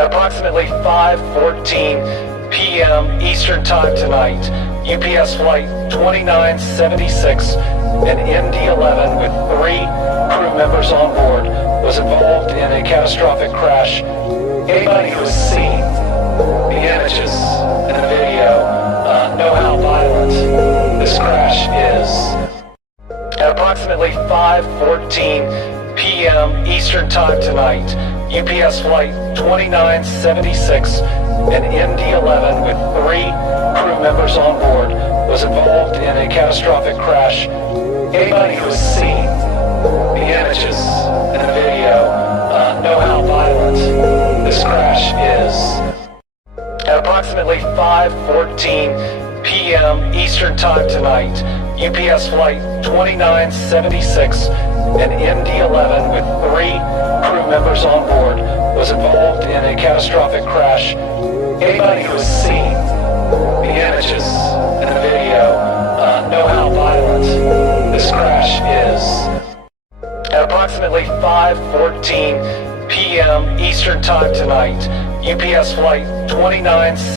At approximately 5:14 p.m. Eastern Time tonight, UPS Flight 2976, an MD-11 with 3 crew members on board, was involved in a catastrophic crash. Anybody who has seen the images and the video know how violent this crash is. At approximately 5:14 p.m. Eastern Time tonight, UPS Flight 2976, an MD-11 with 3 crew members on board, was involved in a catastrophic crash. Anybody who has seen the images and the video know how violent this crash is. At approximately 5:14 p.m. Eastern Time tonight, UPS Flight 2976, an MD-11 with 3 crew members on board, was involved in a catastrophic crash. Anybody who has seen the images and the video know how violent this crash is. At approximately 5:14 p.m. Eastern Time tonight, UPS Flight 2976